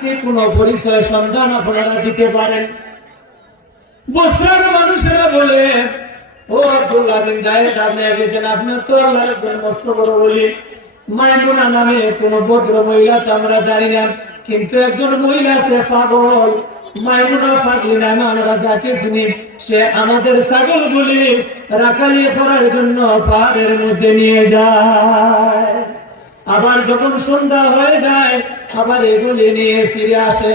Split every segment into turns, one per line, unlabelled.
কি কোনো পরিচয় সন্ধান আপনারা দিতে পারেন। বসরার মানুষেরা বলে, ও আব্দুল্লাহ বিন জায়েদ আপনি এসেছেন আপনি তো একজন মস্ত বড় বলি মাইমুনা নামে কোন ভদ্র মহিলা তো আমরা জানি না, কিন্তু একজন মহিলা সে পাগল। মাইমুনা ফাগলি নামে আমরা যাকে চিনি, সে আমাদের ছাগলগুলি রাখালি করার জন্য পাহাড়ের মধ্যে নিয়ে যায়। আবার যখন সন্ধ্যা হয়ে যায় আবার এগুলি নিয়ে ফিরে আসে।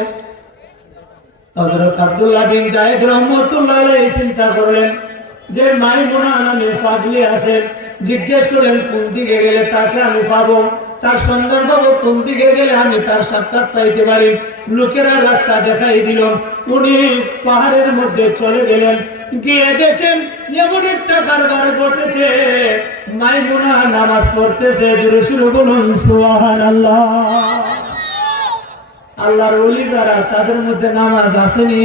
আছেন জিজ্ঞেস করলেন গেলে তাকে আমি তার গেলে আমি তার সাক্ষাৎ পাইতে পারি? লোকেরা রাস্তা দেখাই দিল। উনি পাহাড়ের মধ্যে চলে গেলেন। গিয়ে দেখেন, এমন একটা কারবার ঘটেছে মাইমুনা নামাজ পড়তেছে, জোরে শুরু বলুন, সুবহানাল্লাহ। আল্লাহর ওলি যারা, তাদের মধ্যে নামাজ আসেনি।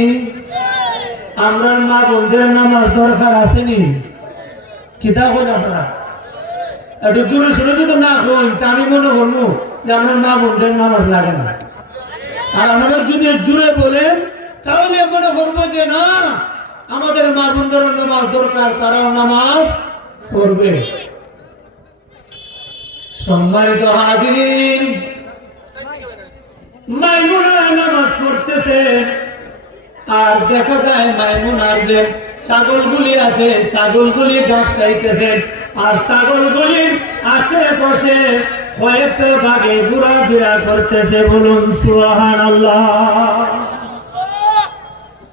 আমরা মা বোনদের নামাজ দরকার আসেনি। কিতাব হল আপনারা? একটু জোরে শুরু যদি না হন তা আমি মনে করব যে আমার মা বোনদের নামাজ লাগে না। আর আমরা যদি জুড়ে বলেন, তাহলে মনে করব যে না আমাদের মা বোনদের নামাজ দরকার তারাও নামাজ পড়বে। সম্মানিত হাজিরিন মাইমুনা নামাজ পড়তেছে। আর দেখা যায় মাইমুনার যে ছাগলগুলি আছে, ছাগলগুলি ঘাস খাইতেছে। আর ছাগলগুলির আশেপাশে কয়েকটা ভাগে ঘোরাফেরা করতেছে বলুন সুহান আল্লাহ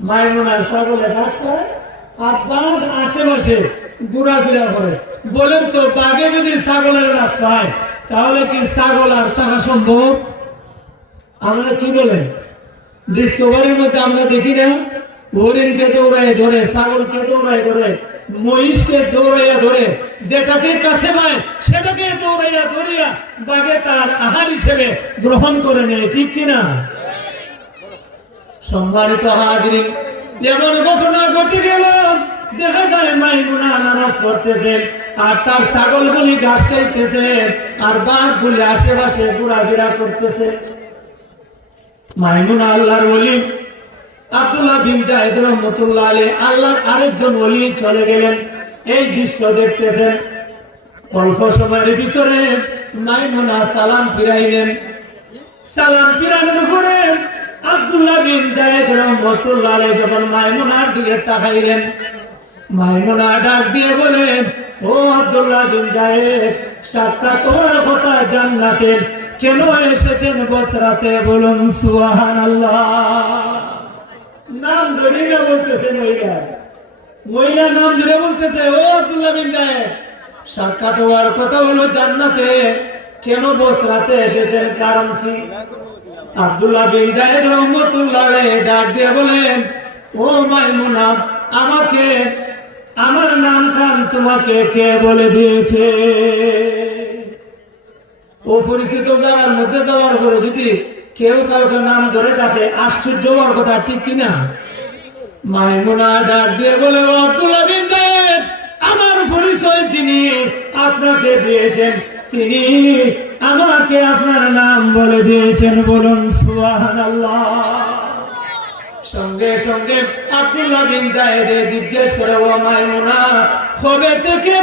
মাইমুনার ছাগলে ঘাস খায় আর বাঘ আশেপাশে ঘোরাফেরা করে। বলেন তো, বাঘে যদি ছাগলের রাখ পায় তাহলে কি ছাগল আর থাকা সম্ভব? আমরা কি বলেন? ডিসকভারির মধ্যে আমরা দেখি না, হরিণকে দৌড়ায় ধরে, ছাগলকে দৌড়ায় ধরে, মহিষকে দৌড়াইয়া ধরে, যেটাকে কাছে পায়, সেটাকে দৌড়াইয়া ধরিয়া বাঘে তার আহার হিসেবে গ্রহণ করে নেয়, ঠিক কিনা? সম্মানিত হাজরিন যেমন ঘটনা ঘটে গেল, দেখা যায় মাইমুনা নামাজ পড়তেছেন আর তার ছাগলগুলি ঘাস খাইতেছে, আর বাঘগুলি আশেপাশে ঘোরাফেরা করতেছে। মাইমুনা আল্লাহর ওলি, আব্দুল্লাহ বিন জাহেদ রহমতুল্লাহ আলী আল্লাহর আরেকজন ওলি চলে গেলেন, এই দৃশ্য দেখতেছেন। অল্প সময়ের ভিতরে মাইমুনা সালাম ফিরাইলেন। সালাম ফিরানোর পরে আব্দুল্লাহ বিন আলী যখন মাইমুনার দিকে তাকাইলেন মাইমুনা ডাক দিয়ে বলেন ও আব্দুল্লাহ বিন জাহেদ সাতটা তোমার কথা জান্নাতে কেন এসেছেন বসরাতে? বলুন, সুবহানাল্লাহ। নাম ধরে না বলতেছে মহিলা। মহিলা নাম ধরে বলতেছে, ও আব্দুল্লাহ বিন জাহেদ সাক্ষাৎ হওয়ার কথা হলো জান্নাতে কেন বসরাতে এসেছেন? কারণ কি? আব্দুল্লাহ বিন জাহেদ রহমতুল্লাহ ডাক দিয়ে বলেন, ও মাইমুনা, আমাকে, আমার নাম খান তোমাকে কে বলে দিয়েছে? ও পরিচিত জায়গার মধ্যে যাওয়ার পরে যদি কেউ কাউকে নাম ধরে ডাকে, আশ্চর্য হওয়ার কথা ঠিক কিনা? মাইমুনা ডাক দিয়ে বলে আব্দুল্লাহ বিন জায়েদ, আমার পরিচয় যিনি আপনাকে দিয়েছেন, তিনি আমাকে আপনার নাম বলে দিয়েছেন, বলুন, সুবহানাল্লাহ। সঙ্গে সঙ্গে জিজ্ঞেস করে, ও মাইমুনা, কবে থেকে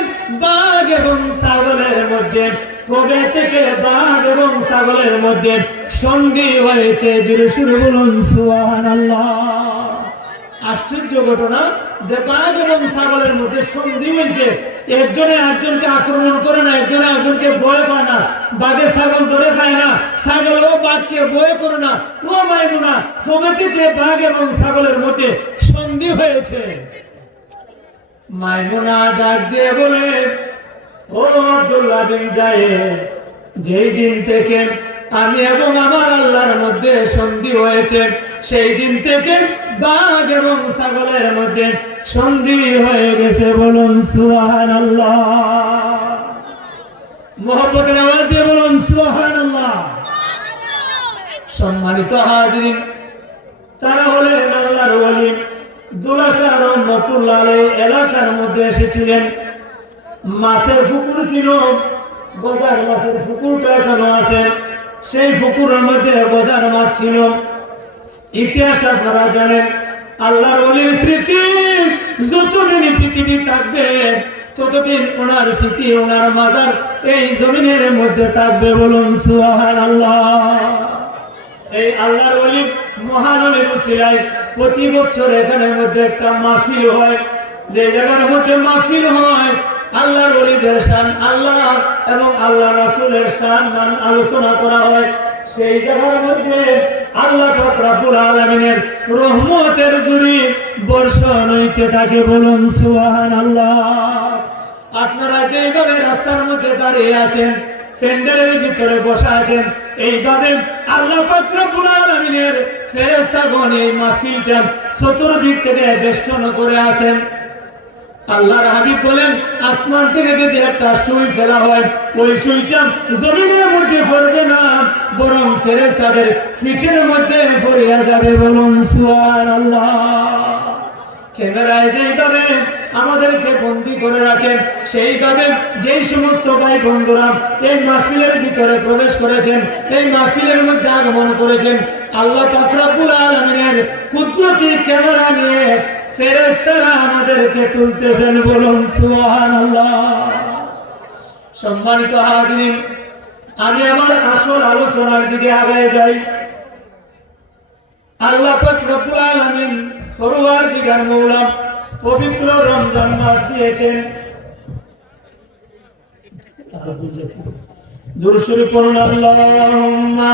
বাঘ এবং ছাগলের মধ্যে, কবে থেকে বাঘ এবং ছাগলের মধ্যে সন্ধি হয়েছে? জুড়ে শুরু বলুন, সুবহানাল্লাহ। আশ্চর্য ঘটনা যে বাঘ এবং ছাগলের মধ্যে সন্ধি হয়েছে। একজনে একজনকে আক্রমণ করে না, একজনে একজনকে ভয় পায় না। বাঘে ছাগল ধরে খায় না ছাগল ও বাঘকে ভয় করে না। ও মাইমুনা, কবে থেকে বাঘ এবং ছাগলের মধ্যে সন্ধি হয়েছে? মাইমুনা ডাক দিয়ে বলে, ও আব্দুল্লাহ বিন জায়েদ, যেই দিন থেকে আমি এবং আমার আল্লাহর মধ্যে সন্ধি হয়েছে সেই দিন থেকে বাঘ এবং ছাগলের মধ্যে সন্ধি হয়ে গেছে বলুন সুহান আল্লাহ মোহাম্মদের আওয়াজ দিয়ে বলুন সুহান সম্মানিত হাজরিন, তারা হলেন আল্লাহর ওলি। দুলাশা রহমতুল্লাহ এলাকার মধ্যে এসেছিলেন। মাছের পুকুর ছিল, গজার মাছের পুকুরটা এখনও আছে। সেই পুকুরের মধ্যে গজার মাছ ছিল। ইতিহাস আপনারা জানেন, আল্লাহর অলির স্মৃতি যতদিন পৃথিবী থাকবে, ততদিন ওনার স্মৃতি, ওনার মাজার এই জমিনের মধ্যে থাকবে বলুন সুহান আল্লাহ এই আল্লাহর ওলি মহানবীর উসিলায় প্রতি বছর এখানের মধ্যে একটা মাহফিল হয়। যে জায়গার মধ্যে মাহফিল হয়, আল্লাহর অলিদের শান আল্লাহ এবং আল্লাহ রাসূলের শান মান আলোচনা করা হয়। সেই জায়গার মধ্যে আপনারা যেভাবে রাস্তার মধ্যে দাঁড়িয়ে আছেন, প্যান্ডেলের ভিতরে বসে আছেন, এইভাবে আল্লাহ এই মাহফিলটা চতুর্দিক থেকে বেষ্টন করে আছেন। আল্লাহর হাবিব বলেন, আসমান থেকে যদি একটা সুই ফেলা হয়, ওই সুইটা জমিনের মধ্যে পড়বে না, বরং ফেরেশতাদের পিঠের মধ্যে পড়িয়া যাবে বলুন, সুবহানাল্লাহ। ক্যামেরায় যেইভাবে আমাদেরকে বন্দি করে রাখেন সেইভাবে যেই সমস্ত ভাই বন্ধুরা এই মাহফিলের ভিতরে প্রবেশ করেছেন, এই মাহফিলের মধ্যে আগমন করেছেন, আল্লাহ তাকরাবুল আলমিনের কুদরতি ক্যামেরা নিয়ে ফেরেস্তারা আমাদেরকে তুলতেছেন বলুন সম্মানিত হাজরিন, আমি আমার আসল আলোচনার দিকে আগায় যাই। আল্লাহ রব্বুল আলামিন ফরওয়ার দিগার মৌলা পবিত্র রমজান মাস দিয়েছেন। দুরুশরী পড়ুন, আল্লাহুম্মা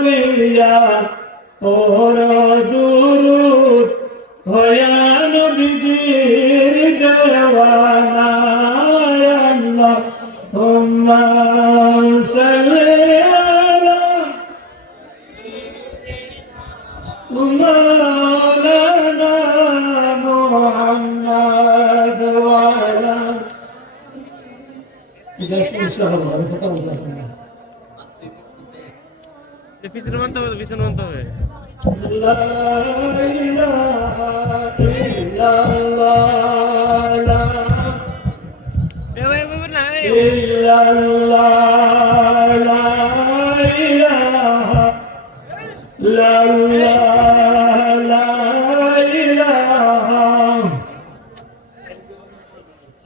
করিয়া ওর দুরুদ হয়া নবীজির দেওয়ানা আল্লাহুম্মা সাল্লি আলা মাওলানা মুহাম্মদ ওয়া
আলা ইনশাআল্লাহ পিছনে মানতে হবে পিছনে মানতে হবে।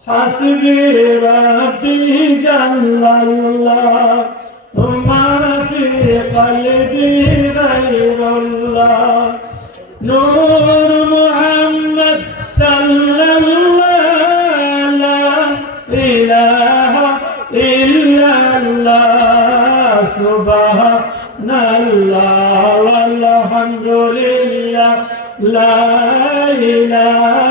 হাসবি রাব্বি জাল্লাল্লাহ قلبي غير الله نور محمد صلى الله لا إله إلا الله سبحان الله والحمد لله لا إله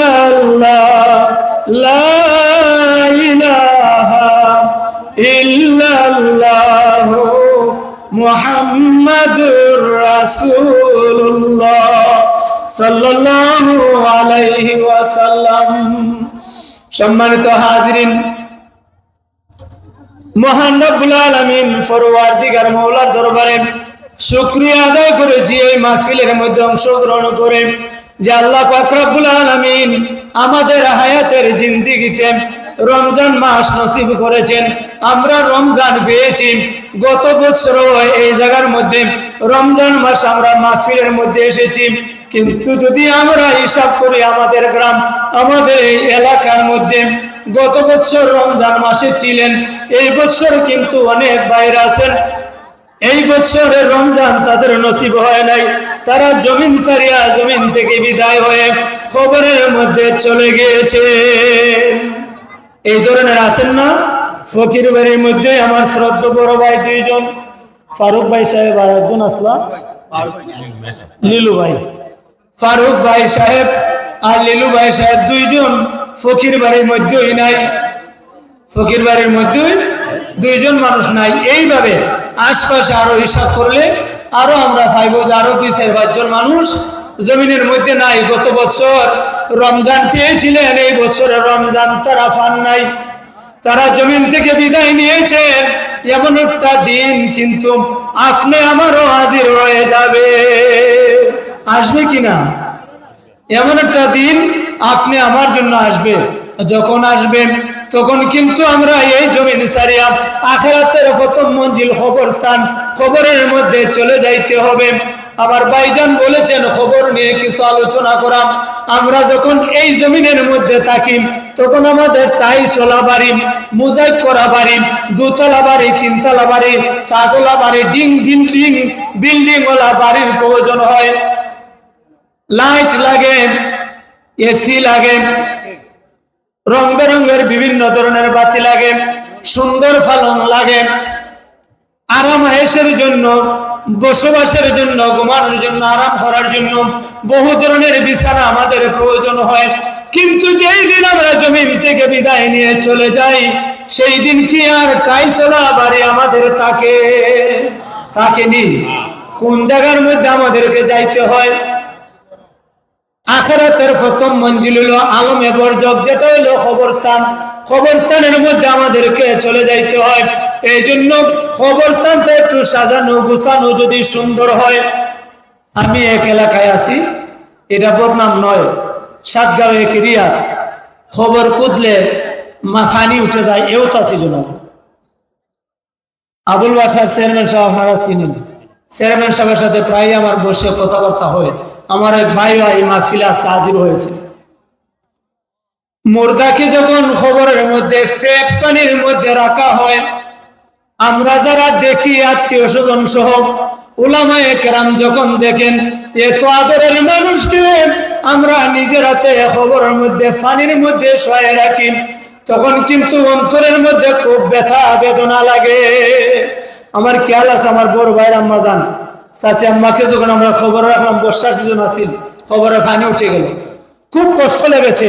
ইল্লাল্লাহ আলাইহি ওয়াসাল্লাম। সম্মানিত হাজিরিন, মহান রব্বুল আলামিন দিগার মৌলার দরবারে শুকরিয়া আদায় করেছি এই মাহফিলের মধ্যে অংশগ্রহণ করে যে আল্লাহ পাকরাবুল আলমিন আমাদের হায়াতের জিন্দিগিতে রমজান মাস নসিব করেছেন। আমরা রমজান পেয়েছি। গত বছর এই জায়গার মধ্যে রমজান মাস আমরা মাহফিলের মধ্যে এসেছি। কিন্তু যদি আমরা হিসাব করি আমাদের গ্রাম, আমাদের এই এলাকার মধ্যে গত বছর রমজান মাসে ছিলেন, এই বছর কিন্তু অনেক বাইরে আছেন এই বছরের রমজান তাদের নসিব হয় নাই। তারা জমিন সারিয়া জমিন থেকে বিদায় হয়ে খবরের মধ্যে চলে গিয়েছে। এই ধরনের আছেন না? ফকির বাড়ির মধ্যে আমার শ্রদ্ধ বড় ভাই দুইজন, ফারুক ভাই সাহেব আর একজন আসলা। লিলু ভাই। ফারুক ভাই সাহেব আর লিলু ভাই সাহেব দুইজন ফকির বাড়ির মধ্যেই নাই। ফকির বাড়ির মধ্যে দুইজন মানুষ নাই। এইভাবে আশপাশে আরও হিসাব করলে আরও আমরা পাইব যে আরও দুই চার পাঁচজন মানুষ জমিনের মধ্যে নাই। গত বছর রমজান পেয়েছিলেন, এই বছরে রমজান তারা ফান নাই। তারা জমিন থেকে বিদায় নিয়েছেন এমন একটা দিন কিন্তু আপনি আমারও হাজির হয়ে যাবে। আসবে কিনা এমন একটা দিন আপনি আমার জন্য আসবে। যখন আসবেন তখন কিন্তু আমরা এই জমিন সারিয়া আখেরাতের প্রথম মঞ্জিল খবর স্থান খবরের মধ্যে চলে যাইতে হবে। আমার ভাইজান বলেছেন, খবর নিয়ে কিছু আলোচনা করা। আমরা যখন এই জমিনের মধ্যে থাকি, তখন আমাদের টাই চলা বাড়ি মোজাইক করা বাড়ি, দুতলা বাড়ি, তিনতলা বাড়ি সাতলা বাড়ি, ডিং, বিল্ডিং বিল্ডিং ওলা বাড়ির প্রয়োজন হয়। লাইট লাগে, এসি লাগে রং বেরঙের বিভিন্ন ধরনের বাতি লাগে, সুন্দর ফালন লাগে। আরাম আয়েসের জন্য, বসবাসের জন্য, ঘুমানোর জন্য, আরাম করার জন্য বহু ধরনের বিছানা আমাদের প্রয়োজন হয়। কিন্তু যেই দিন আমরা জমি থেকে বিদায় নিয়ে চলে যাই, সেই দিন কি আর তাই চলা বাড়ি আমাদের তাকে তাকে নি কোন জায়গার মধ্যে আমাদেরকে যাইতে হয়? আখেরাতের প্রথম মঞ্জিল হলো আলমে বরজক যেটা হলো খবরস্থান খবরস্থানের মধ্যে আমাদেরকে চলে যাইতে হয়। এই জন্য খবরস্থানটা একটু সাজানো, গুছানো যদি সুন্দর হয়। আমি এক এলাকায় আছি, এটা বদনাম নয়, সাতগাঁও এক এরিয়া। খবর কুদলে মা ফানি উঠে যায়, এও তো আছি জন। আবুল বাসার চেয়ারম্যান সাহেব আপনারা চিনেন। চেয়ারম্যান সাহেবের সাথে প্রায় আমার বসে কথাবার্তা হয়। আমার এক ভাই এই মাহফিলে আজকে হাজির হয়েছে। মুর্দাকে যখন খবরের মধ্যে ফেক পানির মধ্যে রাখা হয়, আমরা যারা দেখি, আত্মীয় স্বজন সহ যখন দেখেন এত আদরের আমরা নিজের হাতে খবরের মধ্যে, পানির মধ্যে শয়ে রাখি। তখন কিন্তু অন্তরের মধ্যে খুব ব্যথা, বেদনা লাগে। আমার খেয়াল আছে, আমার বড় ভাইয়ের আম্মা যান চাচি আম্মাকে যখন আমরা খবর রাখলাম, বর্ষার সিজন আসিল খবরে পানি উঠে গেল। খুব কষ্ট লেগেছে,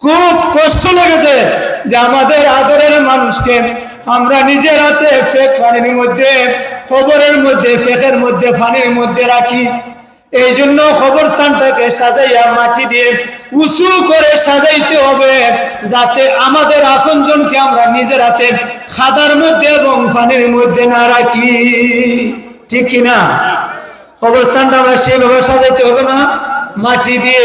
খুব কষ্ট লেগেছে যে আমাদের আদরের মানুষকে আমরা নিজের হাতে ফেক পানির মধ্যে, খবরের মধ্যে ফেকের মধ্যে পানির মধ্যে রাখি। এই জন্য খবরস্থানটাকে সাজাইয়া মাটি দিয়ে উঁচু করে সাজাইতে হবে, যাতে আমাদের আপনজনকে আমরা নিজের হাতে খাদার মধ্যে এবং পানির মধ্যে না রাখি। ঠিক কিনা? খবরস্থানটা আমরা সেভাবে সাজাইতে হবে না। মাটি দিয়ে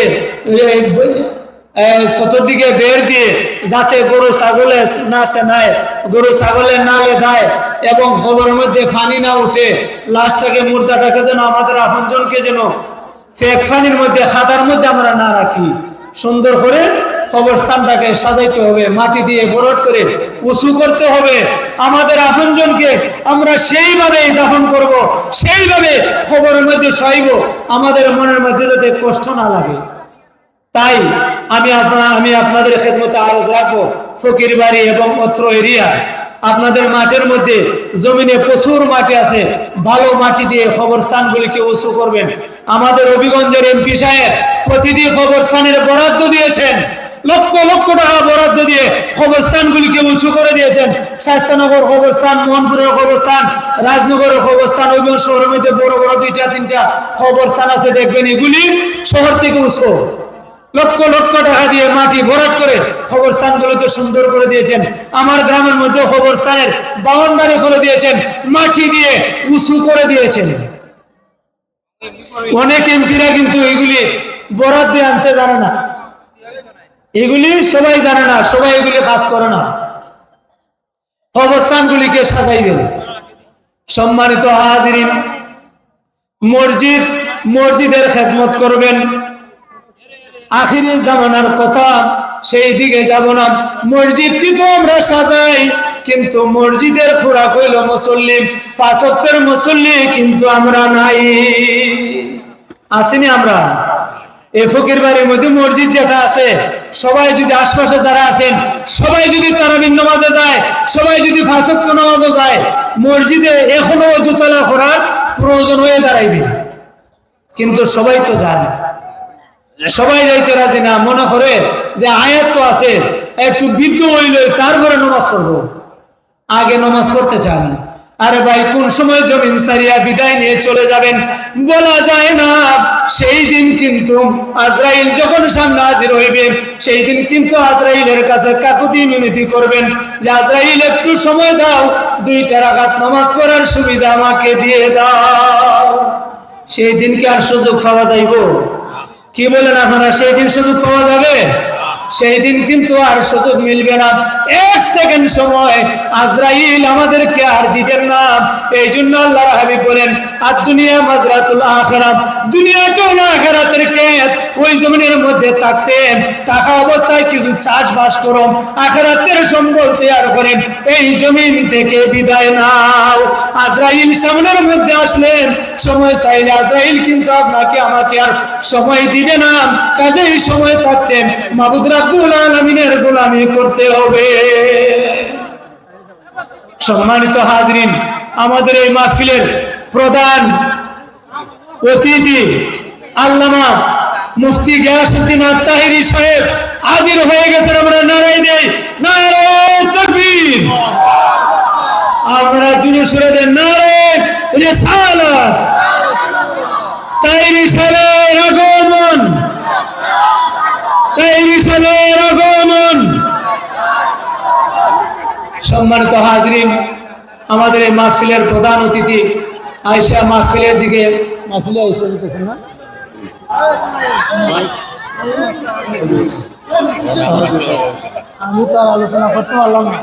চতুর্দিকে বের দিয়ে যাতে গরু, ছাগলে না সেনায়, গরু, ছাগলে নালে দেয় এবং খবরের মধ্যে ফানি না উঠে লাশটাকে, মুর্দাটাকে যেন আমাদের আপনজনকে যেন ফেক ফানির মধ্যে খাতার মধ্যে আমরা না রাখি। সুন্দর করে কবরস্থানটাকে সাজাইতে হবে, মাটি দিয়ে বরট করে উঁচু করতে হবে। আমাদের আপনজনকে আমরা সেইভাবে দাফন করব, সেইভাবে খবরের মধ্যে সইব আমাদের মনের মধ্যে যাতে কষ্ট না লাগে। তাই আমি আপনার, আমি আপনাদের খেদমতে আরজ রাখব, ফকির বাড়ি এবং অত্র এরিয়া। আপনাদের মাঠের মধ্যে জমিনে প্রচুর মাটি আছে, ভালো মাটি দিয়ে খবরস্থানগুলিকে উঁচু করবেন। আমাদের অভিগঞ্জের এমপি সাহেব প্রতিটি খবরস্থানের বরাদ্দ দিয়েছেন। লক্ষ লক্ষ টাকা বরাদ্দ দিয়ে খবরস্থানগুলিকে উঁচু করে দিয়েছেন। স্বাস্থ্যনগর খবরস্থান মোহনপুরের খবরস্থান রাজনগরের খবরস্থান এবং শহরের মধ্যে বড় বড় দুইটা, তিনটা খবরস্থান আছে। দেখবেন এগুলি শহর থেকে উঁচু। লক্ষ লক্ষ টাকা দিয়ে মাটি ভরাট করে খবরস্থানগুলোকে সুন্দর করে দিয়েছেন। আমার গ্রামের মধ্যে খবরস্থানের বাউন্ডারি করে দিয়েছেন, মাটি দিয়ে উঁচু করে দিয়েছেন। অনেক এমপিরা কিন্তু এগুলি বরাদ দিয়ে আনতে জানে না। এগুলি সবাই জানে না, সবাই এগুলি কাজ করে না। অবস্থানগুলিকে সাজাইবেন সম্মানিত হাজিরিন, মসজিদ, মসজিদের খেদমত করবেন। আখিরি জামানার কথা সেই দিকে যাব না। মসজিদটি তো আমরা সাজাই, কিন্তু মসজিদের খোরাক হইল মুসল্লি পাঁচত্বের মুসল্লি কিন্তু আমরা নাই। আসিনি আমরা। এই ফকির বাড়ির মধ্যে মসজিদ যেটা আছে, সবাই যদি আশপাশে যারা আছেন, সবাই যদি তারাবিন নামাজে যায়, সবাই যদি ফাঁসত্ব নামাজে যায়, মসজিদে এখনও দুতলা করার প্রয়োজন হয়ে দাঁড়াইবে। কিন্তু সবাই তো জানে। সবাই যাইতে রাজি না, মনে করে যে আয়াত তো আছে, একটু বৃদ্ধ হইল তারপরে নমাজ পড়ব। আগে নমাজ পড়তে চান আরে ভাই, কোন সময় জমিন সারিয়া বিদায় নিয়ে চলে যাবেন? বলা যায় না। সেই দিন কিন্তু আজরাইল যখন সামনে হাজির হইবে, সেই দিন কিন্তু আজরাইলের কাছে কাকুতি মিনতি করবেন যে, আজরাইল, একটু সময় দাও, দুইটা রাখাত নামাজ পড়ার সুবিধা আমাকে দিয়ে দাও। সেই দিন কি আর সুযোগ পাওয়া যাইব? কি বলেন আপনারা? সেই দিন সুযোগ পাওয়া যাবে? সেই দিন কিন্তু আর সুযোগ মিলবে না। এক সেকেন্ড সময় আজরাইল আমাদেরকে আর দিবেন না। এই জন্য আল্লাহ হাবিব বলেন, আর দুনিয়া মাজরাতুল আখিরাত দুনিয়াটাও না আখিরাতের কেত ওই জমিনের মধ্যে থাকতে, থাকা অবস্থায় কিছু চাষবাস করো। আখিরাতের সম্বল তৈরি করেন এই জমিন থেকে বিদায় নাও। আজরাইল সামনের মধ্যে আসলেন। সময় চাইলে আজরাইল কিন্তু আপনাকে, আমাকে আর সময় দিবে না। কাজেই সময় থাকতেন মাবুদ গোলামি করতে হবে। সম্মানিত হাজরিন, আমাদের এই মাহফিলের প্রধান অতিথি আল্লামা মুফতি গিয়াসউদ্দিন আত্তাহিরি সাহেব হাজির হয়ে গেছেন আমরা নারাই দেই। নারায় আপনারা জুড়ে সরে দেন, নারায় তাইরি সাহেবের আগমন সম্মানিত হাজরিন আমাদের এই মাহফিলের প্রধান অতিথি আয়সা মাহফিলের দিকে মাহফিলে আয়সা যেতেছেন না আমি তো আলোচনা করতে পারলাম না।